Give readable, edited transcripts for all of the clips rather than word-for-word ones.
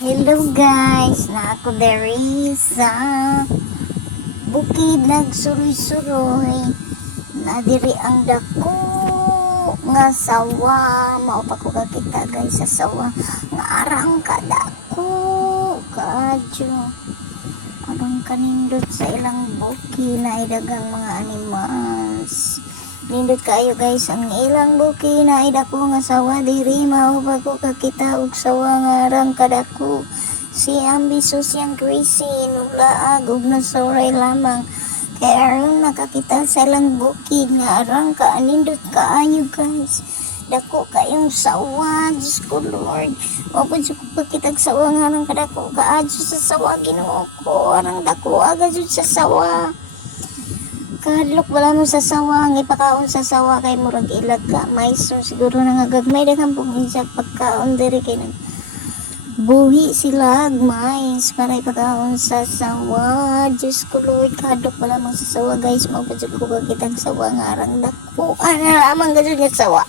Hello guys, na ako diri sa bukid nagsuroy-suroy. Na diri ang dako nga sawa, mao pa ko kakita guys sa sawa. Nga arang ka dako, kadyo. Arang kanindot sa ilang bukid na dagang mga animals. Nindot kayo guys ang ilang buki na idako nga sawa diri mao pa ko kakita og sawa nga arang kadako si ambitious yang crazy nulaag ug nasuray lamang kay aron nakakita sa ilang buki nga arang ka nindot kaayo guys dako kayong sawa Diyos ko Lord mao pa jud ko kakita og sawa nga arang kadako kaadyo sa sawa Ginoo ko arang dako aga jud sa sawa. Kahadlok wala mo sa sawa, ang ipakaon sa sawa kay murag ilag ka. May so siguro nangagagmay daghang bugin sa pagkaon diri kay nang buhi sila agmais para ipakaon sa sawa. Diyos ko Lord, kahadlok wala mo sa sawa guys. Mapajud ko kakitang sawa nga arang dako. Lamang gajud nga sawa.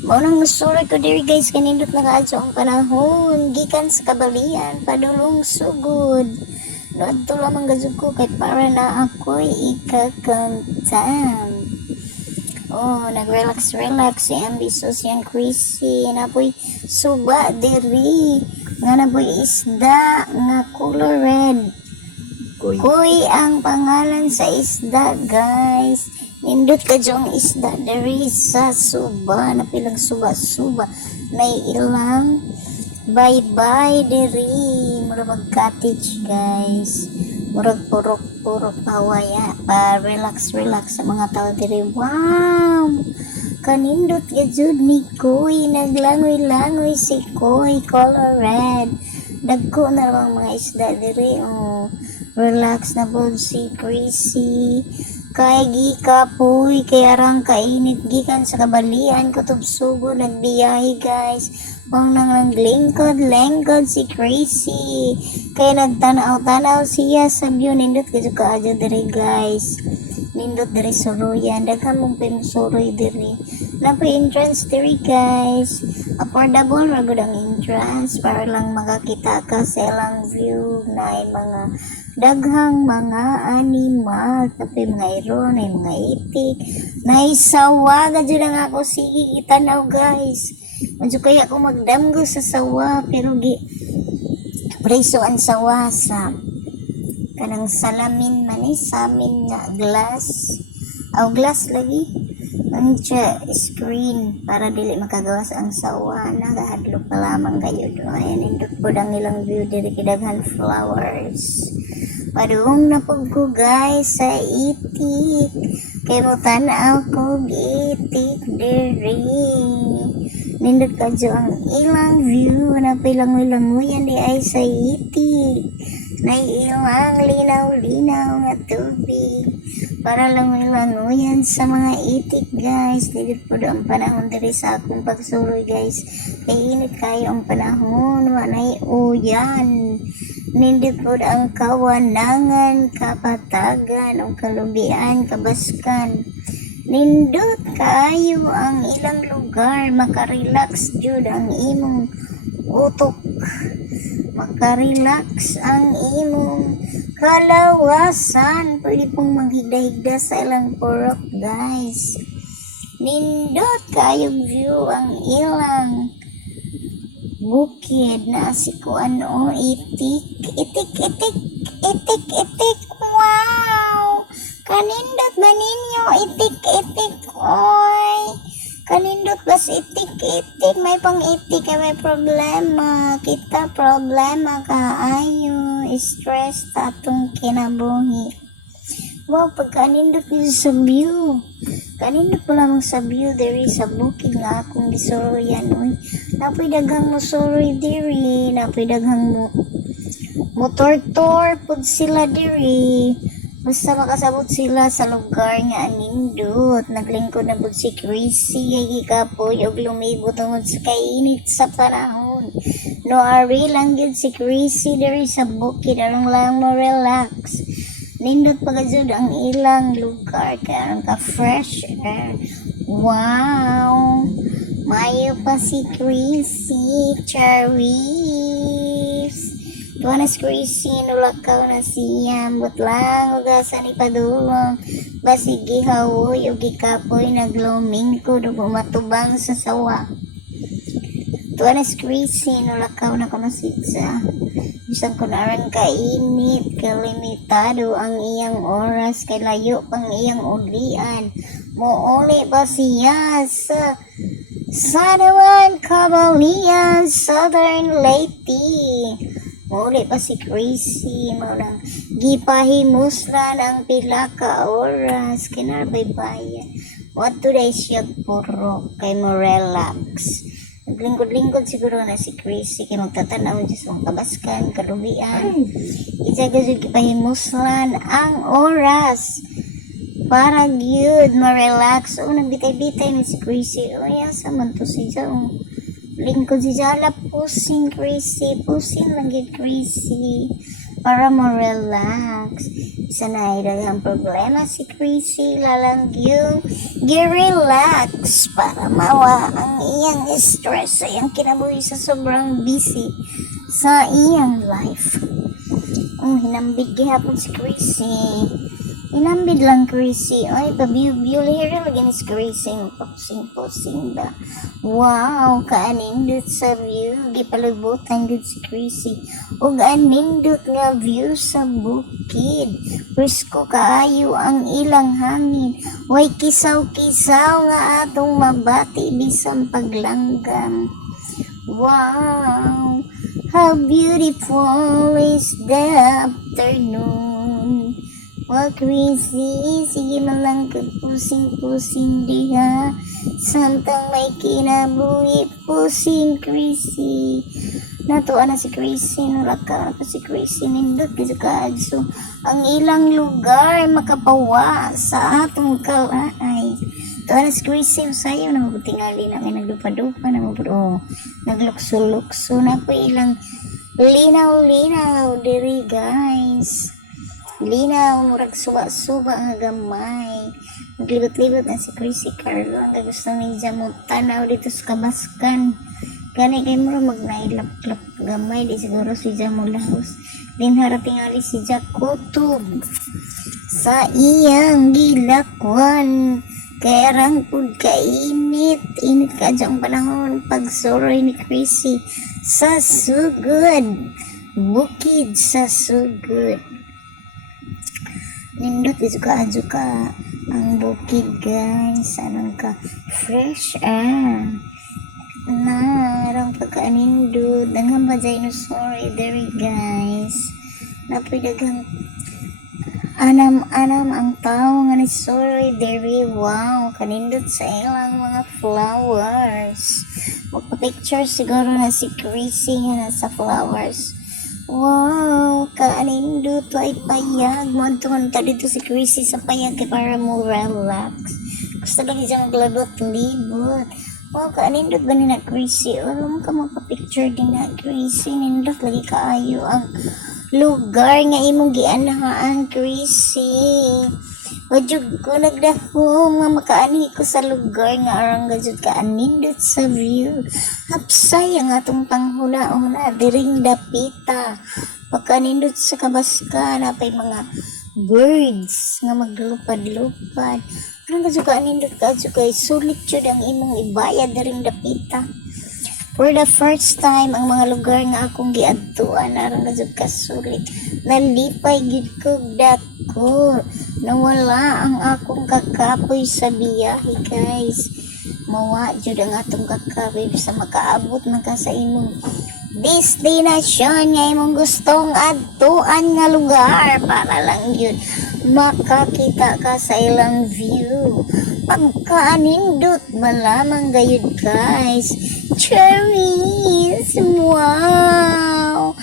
Mao nang nasuray ko diri guys kanindot na kaadyo ang panahon gikan sa kabalian padulong sugod. Noadto lamang gajud ko kay para na ako'y ikakantan. Oh, nag-relax si ambitious yang crazy. Napoy suba diri. Nga napoy isda nga color red. Kuy ang pangalan sa isda guys. Nindot ka ang isda diri sa suba. Napilang suba-suba. May ilang bye-bye diri. Murag cottage guys. Murag purok-purok pawaya. Pa-relax sa mga tao diri. Wow! Kanindot gajud ni Koy. Naglangoy-langoy si Koy. Color red. Dagko na lang mga isda diri. Oh, relax na po si Crazy. Kay gikapoy. Kay arang kainit gikan sa kabalian. Kutob sugo. Nagbiyahe guys. Mong nang lingkod si Crazy. Kaya nagtanaw-tanaw siya sa view. Nindot kasi kaadyo diri guys. Nindot diri suruyan. Daghang mong pinusuroy diri. Napay entrance diri guys. Affordable ragod ang entrance para lang makakita ka sa ilang view na mga daghang mga animal. Napay mga iron, ay mga itik. Naisawa gajud ang ako sige itanaw guys. Medyo kaya ako magdamgo sa sawa pero preso ang sawa sa kanang salamin man samin nga glass glass lagi ang screen para dili makagawas ang sawa nagahadlok pa lamang kayo do ayan indot po ang ilang view diri kidaghan flowers padung na po ko guys sa itik kay mo tanaw ko itik diri nindot kadyo ang ilang view na pilangoy-langoyan di ay sa itik na ilang linaw-linaw nga tubig para langoy-langoyan sa mga itik guys. Nindot po ang panahon diri sa akong pagsuroy guys kay init kayo ang panahon wanay uyan. Nindot po ang kawanangan kapatagan o kalubian kabaskan. Nindot kayo ang ilang lugar makarelax jud ang imong utok makarelax ang imong kalawasan pwede pong maghigda-higda sa ilang purok guys nindot kayo view ang ilang bukid na asikuan o itik wow kanindot ba ninyo itik oy kanindot bas itik may pang itik may problema kita problema kaayo stress tatong kinabuhi wow pagkanindot nyo sa view kanindot po lamang sa view diri sa bukid nga akong gisuroyan oy napoy daghang musuroy diri napoy daghang motor pud sila diri basta makasabot sila sa lugar nga anindot naglingkod na pud si Crazy gikapoy og lumibo tungod sa kainit sa panahon no ari lang gyud si Crazy diri sa bukid aron lang mo relax nindot pagajud ang ilang lugar kay aron ka fresh air wow Mayo pa si Chrissy Charis. Tuwa na si Chrissy, nulakaw na siya. But lang, ugasan ipadulong. Basigi hawoy, ugi kapoy, nagluming ko, dugo matubang sa sawa. Tuwa na si Chrissy, nulakaw na ko na sitsa. Bisang ko na rin kainit, kalimitado ang iyang oras, kay layo pang iyang ulian. Muuli ba siya sa Sanawan, Kabalian, Southern Leyte. Muli pa si Chrissy, maulang gipahimuslan ang pila ka oras, kinarbaybayan. What today siya puro, kay mo relax. Naglingkod-lingkod siguro na si Chrissy, kay magtatanaw dyan sa mga kabaskan, kalubian. Isagazod gipahimuslan ang oras. Para gyud ma-relax. O, nagbitay-bitay na si Chrissy. O, yasa man to siya. O, lingkod si Jala. Pusing Chrissy. Pusing lang gyud Chrissy. Para ma-relax. Isa na ang problema si Chrissy. Lalang yung gi-relax. Para mawa ang iyang stress sa iyang kinabuhi sa sobrang busy sa iyang life. Hinambig gihapon si Chrissy. Inambid lang Chrissy. Ay, pabiyo-biyo lagi ni si Chrissy. Pusing-pusing ba. Wow, kaanindot sa view. Gipalubutan gud si Chrissy. Ug anindot nga view sa bukid. Presko kaayo ang ilang hangin. Way kisaw-kisaw nga atong mabati bisang paglanggam. Wow, how beautiful is the afternoon. Well, Chrissy, sige man lang pusing-pusing diha. Samtang may kinabuhi, pusing Chrissy. Natuwa na si Chrissy, nulaka pa si Chrissy, nindot kasi kaadso. Ang ilang lugar makapawa sa atong kalay. Tuwa na si Chrissy, sayo na mabutingali na may nagdupa-dupa na mabuto. Naglukso-lukso na po ilang linaw-linaw diri guys. Linaw, murag suba-suba nga gamay. Maglibot-libot na si Chrissy Carlo. Ang gusto ni mo tanaw dito sa kabaskan. Gani kay mura magnailap-lap gamay. Di siguro si mo lahos. Din haratingali si Jack Kutob sa iyang gilakwan. Kaya rangpud kainit. Init ka dyang panahon. Pagsoroy ni Chrissy sa sugod. Bukid sa sugod. Nindot dito ka ang bukid guys. Anong ka fresh air na arang pagkaanindot danghang ba dinosaur dere guys. Napidagang anam ang tao nga ni sorry dere. Wow, kanindot sa ilang mga flowers. Magpa-picture siguro na si Chrissy nga nasa flowers. Wow, kaanindot ay payag. Monton ta dito si Chrissy sa payag kay para mo relax. Gusto lagi siya maglabot-libot. Wow, kaanindot ba na Chrissy? Alam ka magpa-picture din na Chrissy. Nindot lagi kaayo ang lugar nga imong gianahaan Chrissy. Wadyog ko nagdahom nga makaani ko sa lugar nga arang gajud kaanindot sa view. Hapsay ang atong panghuna-una diring dapita. Pagkanindot sa kabaskan napay mga birds nga maglupad-lupad. Arang gajud kaanindot gajud kay sulit jud ang imong ibayad diring dapita. For the first time ang mga lugar nga akong giadtuan arang gajud kasulit. Nalipay gid ko dako. Nawala ang akong kakapoy sa biyahe guys. Mawa jud ang atong kakapoy sa makaabot man ka sa imong destinasyon nga imong gustong adtuan nga lugar para lang yun makakita ka sa ilang view. Pagkaanindot malamang gayud guys. Cherries! Wow!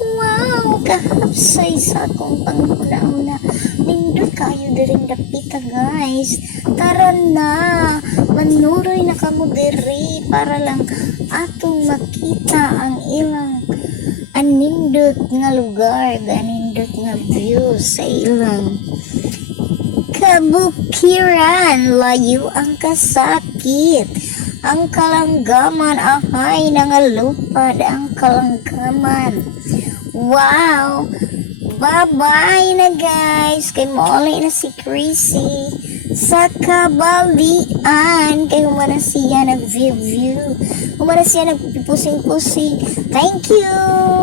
Wow! Kahapsay sa akong panghuna-una. Nindot kayo diring dapita guys. Tara na! Manuroy na kamo diri para lang atong makita ang ilang anindot nga lugar, anindot nga view sa ilang kabukiran. Layo ang kasakit. ang kalanggaman, ahay nangalupad ang kalanggaman. Wow! Bye-bye na guys! Kay mauli na si Chrissy sa kabaldian. Kay humana siya nag-view. Humana siya nagpusing-pusing. Thank you!